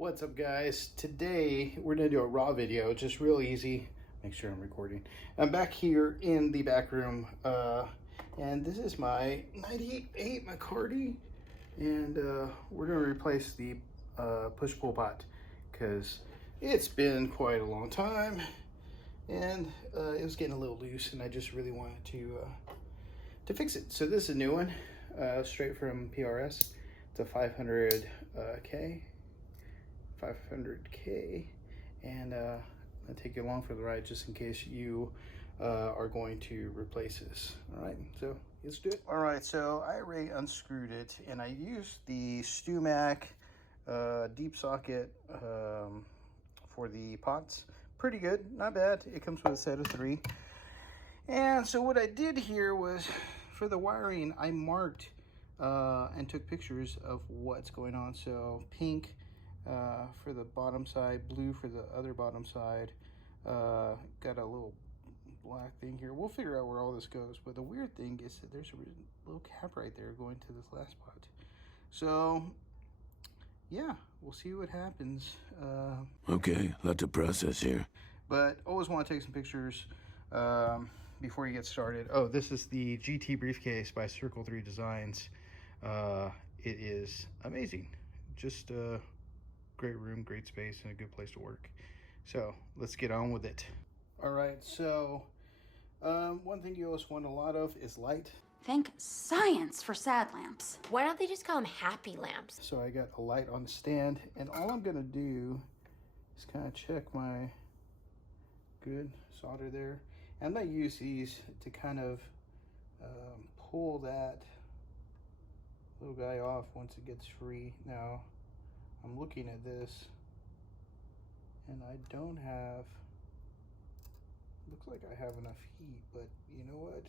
What's up, guys? Today we're gonna do a raw video, just real easy. Make sure I'm recording. I'm back here in the back room, and this is my 98 McCarty, and we're gonna replace the push-pull pot because it's been quite a long time, and it was getting a little loose, and I just really wanted to fix it. So this is a new one, straight from PRS. It's a 500K, and I'll take you along for the ride just in case you are going to replace this. All right, so let's do it. All right, so I already unscrewed it, and I used the StewMac deep socket for the pots. Pretty good, not bad. It comes with a set of 3. And so what I did here was, for the wiring, I marked and took pictures of what's going on. So pink for the bottom side, blue for the other bottom side. Got a little black thing here. We'll figure out where all this goes. But the weird thing is that there's a little cap right there going to this last pot. So yeah, we'll see what happens. Okay, lot to process here. But always want to take some pictures before you get started. Oh, this is the GT briefcase by Circle 3 Designs. It is amazing. Just great room, great space, and a good place to work. So let's get on with it. All right, so one thing you always want a lot of is light. Thank science for sad lamps. Why don't they just call them happy lamps? So I got a light on the stand, and all I'm gonna do is kind of check my good solder there. I'm gonna use these to kind of pull that little guy off once it gets free. Now I'm looking at this, and I don't have, looks like I have enough heat, but you know what?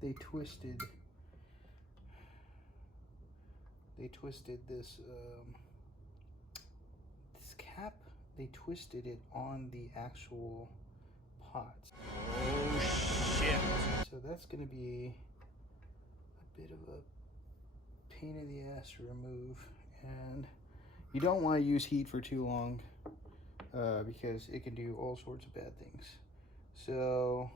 They twisted this this cap. They twisted it on the actual pot. Oh shit! So that's going to be a bit of a pain in the ass to remove, and you don't want to use heat for too long because it can do all sorts of bad things. So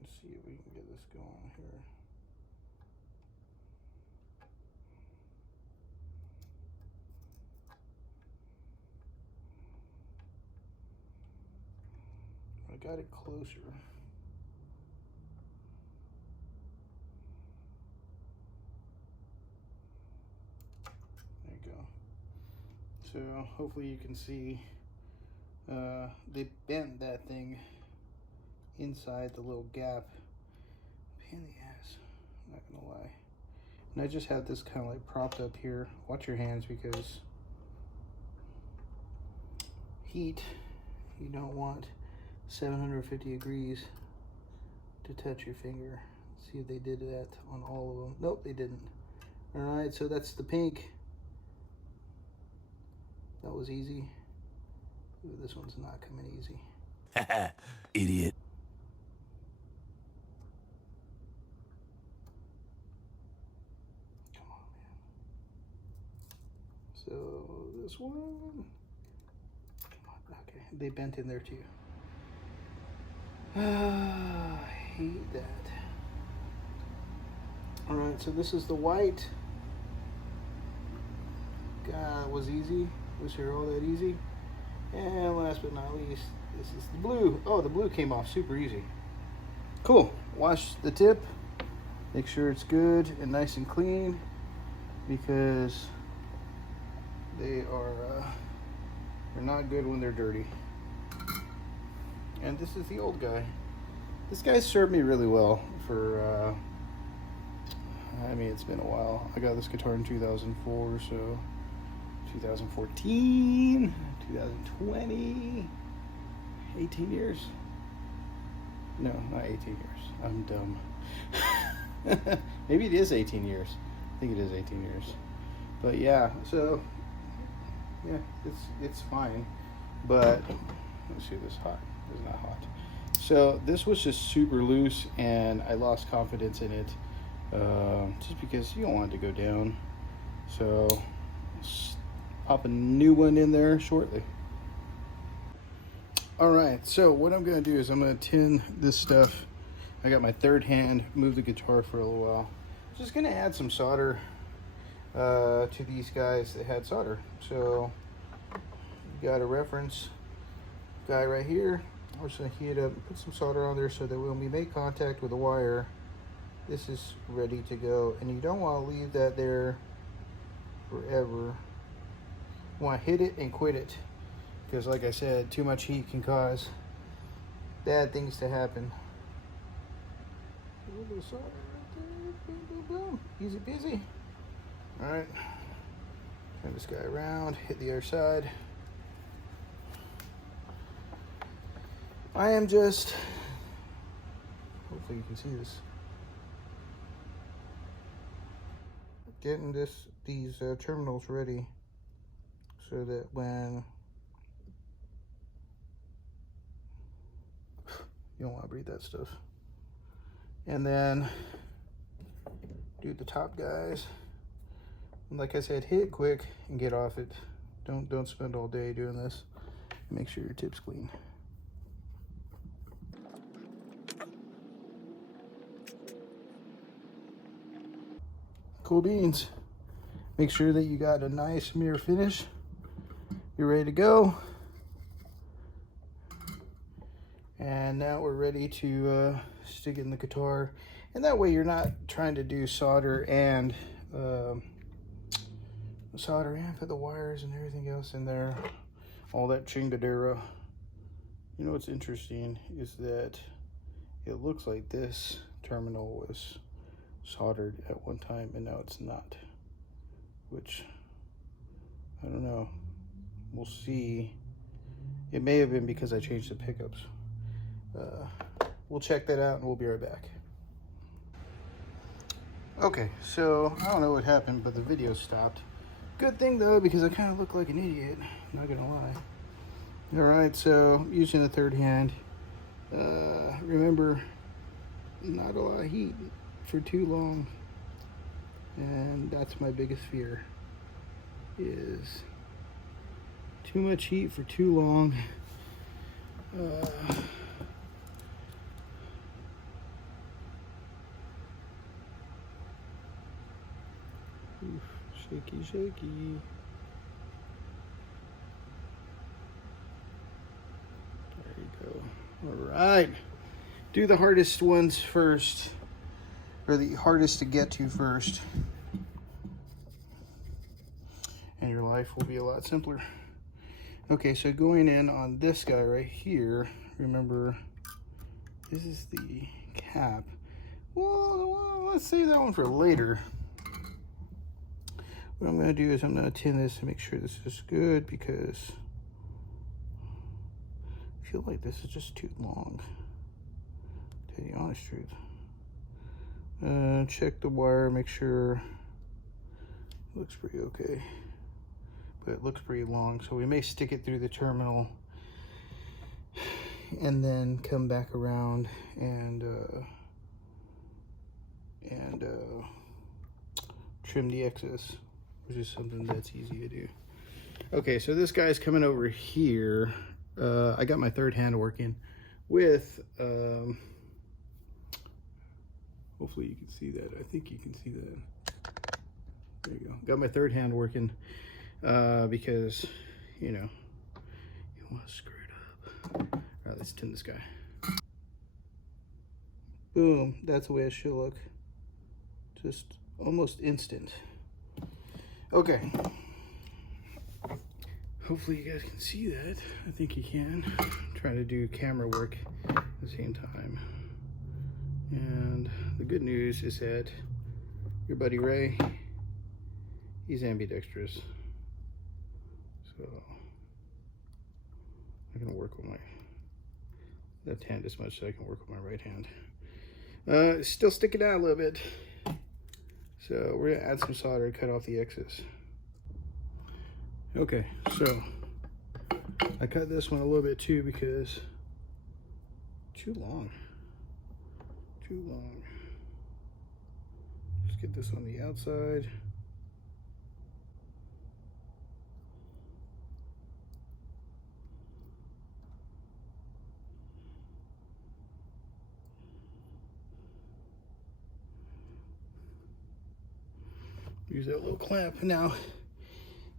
let's see if we can get this going here. I got it closer. There you go. So hopefully you can see they bent that thing inside the little gap. Pain in the ass, I'm not gonna lie. And I just have this kind of like propped up here. Watch your hands because heat, you don't want 750 degrees to touch your finger. Let's see if they did that on all of them. Nope, they didn't. All right, so that's the pink. That was easy. Ooh, this one's not coming easy. Haha, idiot. Come on, man. So this one, come on, okay. They bent in there too. I hate that. All right, so this is the white. God, it was easy. Was here all that easy? And last but not least, this is the blue. Oh, the blue came off super easy. Cool. Wash the tip. Make sure it's good and nice and clean because they are they're not good when they're dirty. And this is the old guy. This guy served me really well for, I mean, it's been a while. I got this guitar in 2004, so 2014, 2020, 18 years. No, not 18 years. I'm dumb. Maybe it is 18 years. I think it is 18 years. But yeah, so, yeah, it's fine. But, let's see, this hot. It's not hot. So this was just super loose, and I lost confidence in it. just because you don't want it to go down. So let's pop a new one in there shortly. All right, so what I'm going to do is I'm going to tin this stuff. I got my third hand, move the guitar for a little while. Just going to add some solder to these guys that had solder. So you got a reference guy right here. I'm just going to heat it up and put some solder on there so that when we make contact with the wire, this is ready to go. And you don't want to leave that there forever. You want to hit it and quit it, because like I said, too much heat can cause bad things to happen. A little solder right there. Boom, boom, boom. Easy peasy. All right, turn this guy around, hit the other side. I am just, hopefully you can see this, getting these terminals ready so that when you don't want to breathe that stuff. And then do the top guys. And like I said, hit it quick and get off it. Don't spend all day doing this. Make sure your tip's clean. Cool beans. Make sure that you got a nice mirror finish. You're ready to go. And now we're ready to stick it in the guitar. And that way you're not trying to do solder and put the wires and everything else in there. All that chingadera. You know what's interesting is that it looks like this terminal was soldered at one time and now it's not. Which, I don't know. We'll see. It may have been because I changed the pickups. We'll check that out and we'll be right back. Okay, so I don't know what happened, but the video stopped. Good thing though, because I kind of look like an idiot, not gonna lie. All right, so using the third hand, remember, not a lot of heat for too long, and that's my biggest fear, is too much heat for too long. Shaky, shaky. There you go. All right. Do the hardest ones first, or the hardest to get to first, and your life will be a lot simpler. Okay, so going in on this guy right here, remember, this is the cap. Well, let's save that one for later. What I'm going to do is I'm going to tin this to make sure this is good, because I feel like this is just too long, to tell you the honest truth. Check the wire, make sure it looks pretty okay, but it looks pretty long, so we may stick it through the terminal and then come back around and trim the excess, which is something that's easy to do. Okay, so this guy's coming over here. I got my third hand working with, hopefully you can see that. I think you can see that. There you go. Got my third hand working because, you know, you want to screw it up. All right, let's tin this guy. Boom, that's the way it should look. Just almost instant. Okay. Hopefully you guys can see that. I think you can. I'm trying to do camera work at the same time. And the good news is that your buddy Ray, he's ambidextrous. So I'm gonna work with my left hand as much as I can work with my right hand. Still sticking out a little bit. So we're gonna add some solder and cut off the excess. Okay, so I cut this one a little bit too because too long. get this on the outside. Use that little clamp. Now,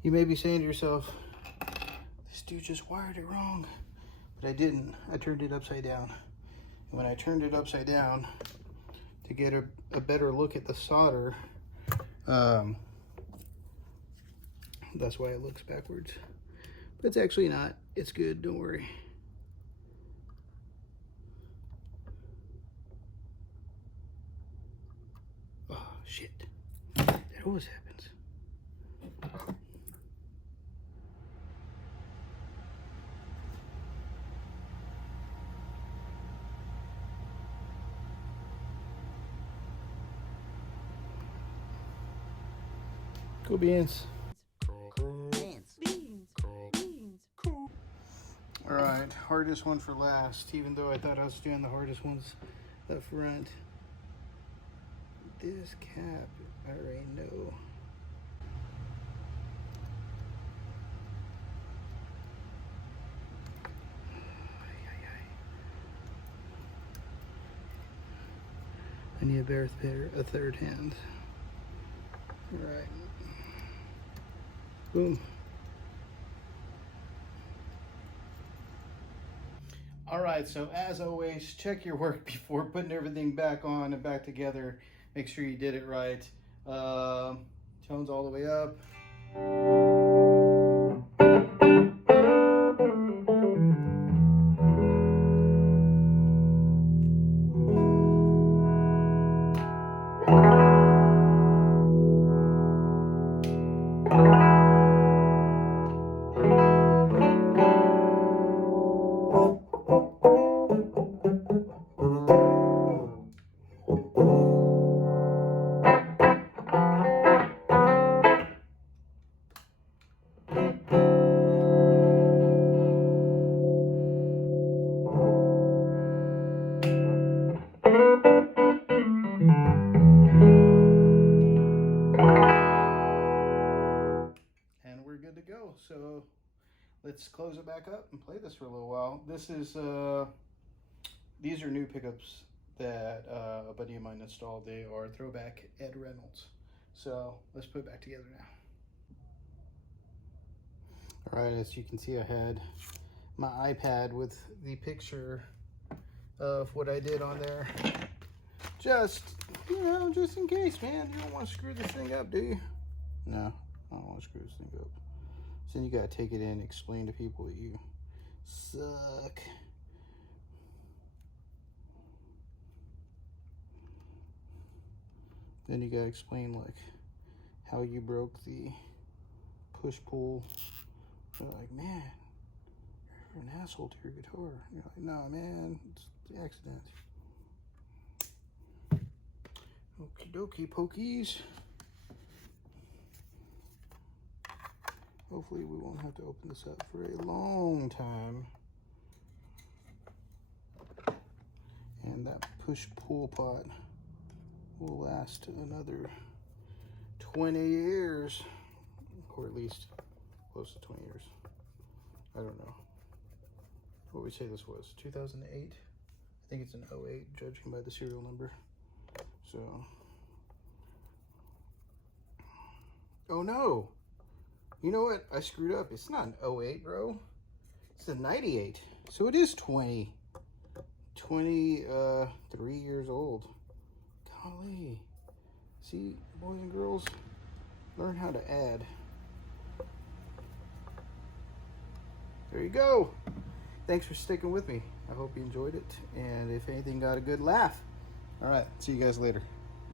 you may be saying to yourself, this dude just wired it wrong. But I didn't. I turned it upside down. And when I turned it upside down to get a better look at the solder, that's why it looks backwards. But it's actually not. It's good. Don't worry. Oh, shit. That always happens. Cool beans. All right, hardest one for last, even though I thought I was doing the hardest ones up front. This cap, I already know. I need a third hand. All right. Boom. All right, so as always, check your work before putting everything back on and back together. Make sure you did it right. Tones all the way up. So let's close it back up and play this for a little while. This is these are new pickups that a buddy of mine installed. They are throwback Ed Reynolds. So let's put it back together now. All right, as you can see, I had my iPad with the picture of what I did on there. Just, you know, just in case, man. You don't want to screw this thing up, do you? No, I don't want to screw this thing up. So then you gotta take it in and explain to people that you suck. Then you gotta explain like how you broke the push-pull. They're like, man, you're an asshole to your guitar. You're like, no, man, it's the accident. Okie dokie pokies. Hopefully we won't have to open this up for a long time. And that push-pull pot will last another 20 years. Or at least close to 20 years. I don't know. What would we say this was? 2008? I think it's an 08, judging by the serial number. So. Oh no! You know what? I screwed up. It's not an 08, bro. It's a 98. So it is 23 years old. Golly. See, boys and girls, learn how to add. There you go. Thanks for sticking with me. I hope you enjoyed it. And if anything, got a good laugh. All right. See you guys later.